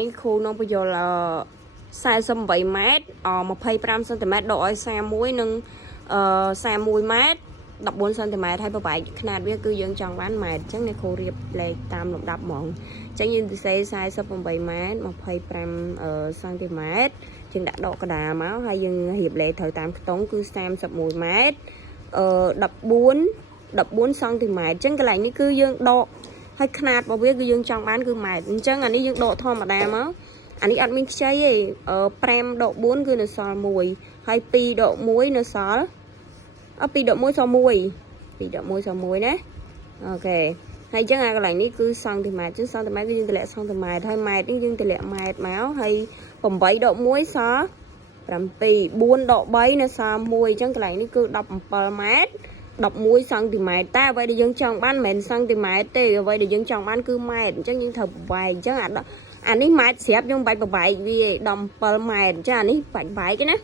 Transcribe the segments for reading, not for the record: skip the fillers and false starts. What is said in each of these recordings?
នេះគ្រូនឹងបញ្យល់48 ម៉ែត្រ25 សង់ទីម៉ែត្រដកឲ្យ41និង41 ម៉ែត្រ14 សង់ទីម៉ែត្រហើយប្រវែងຂະຫນាតវាគឺយើងចង់បានម៉ែត្រអញ្ចឹងអ្នកគ្រូរៀបលេខតាមលំដាប់ហ្មងអញ្ចឹងយើងសរសេរ48 ម៉ែត្រ25 សង់ទីម៉ែត្រយើងដាក់ដកកណ្ដាលមកហើយយើងរៀបលេខត្រូវតាមខ្ទង់គឺ31 ម៉ែត្រ14 សង់ទីម៉ែត្រអញ្ចឹងកន្លែងនេះគឺយើងដកហើយຂະຫນាតរបស់វាគឺយើងចង់បានគឺម៉ែត្រអញ្ចឹងអានេះយើងដកធម្មតាមកអានេះអត់មានខ្ចីទេ5ដក4គឺនៅសល់1ហើយ2ដក1នៅសល់2ដក1សល់1 2ដក1សល់1ណាអូខេហើយអញ្ចឹងអាកន្លែងនេះគឺសង់ទីម៉ែត្រអញ្ចឹងសង់ទីម៉ែត្រគឺយើងតម្លាក់សង់ទីម៉ែត្រហើយម៉ែត្រនេះយើងតម្លាក់ម៉ែត្រមកហើយ8ដក1សល់7 4ដក3នៅសល់1អញ្ចឹងកន្លែងនេះគឺ17ម៉ែត្រ11 សង់ទីម៉ែត្រតែអ្វីដែលយើងចង់បានមិនមែនសង់ទីម៉ែត្រទេអ្វីដែលយើងចង់បានគឺម៉ែត្រអញ្ចឹងយើងត្រូវប្រវែងអញ្ចឹងអានេះម៉ែត្រស្រាប់យើងបាច់ប្រវែងវា17ម៉ែត្រអញ្ចឹងអានេះបាច់ប្រវែងទេណា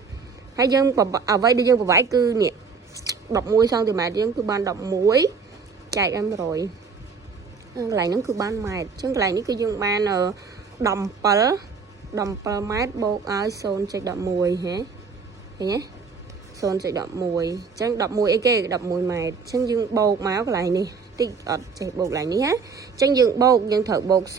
ហើយយើងអ្វីដែលយើងប្រវែងគឺនេះ11 សង់ទីម៉ែត្រយើងគឺបាន11ចែកឲ្យ100កន្លែងហ្នឹងគឺបានម៉ែត្រអញ្ចឹងកន្លែងនេះគឺយើងបាន17ម៉ែត្របូកឲ្យ 0.11 ហ៎ឃើញទេ 0.11 អញ្ចឹង11អីគេ11ម៉ែត្រអញ្ចឹងយើងបូកមកកន្លែងនេះតិចអត់ចេះបូកកន្លែងនេះហ៎អញ្ចឹងយើងបូកយើងត្រូវបូក 0.11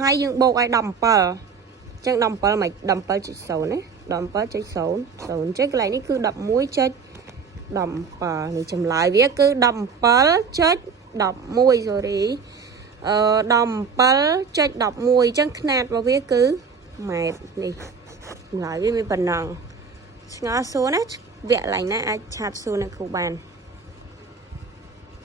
ហើយយើងបូកឲ្យ17អញ្ចឹង17មក17.0 ណា17.00អញ្ចឹងកន្លែងនេះគឺ11.17នេះចម្លើយវាគឺ17.11 sorry 17.11អញ្ចឹងຂະຫນាតរបស់វាគឺម៉ែត្រនេះចម្លើយវាមានប៉ុណ្ណឹងឆ្ងល់សួរណាវគ្គឡើងណាអាចឆាតសួរអ្នកគ្រូបាន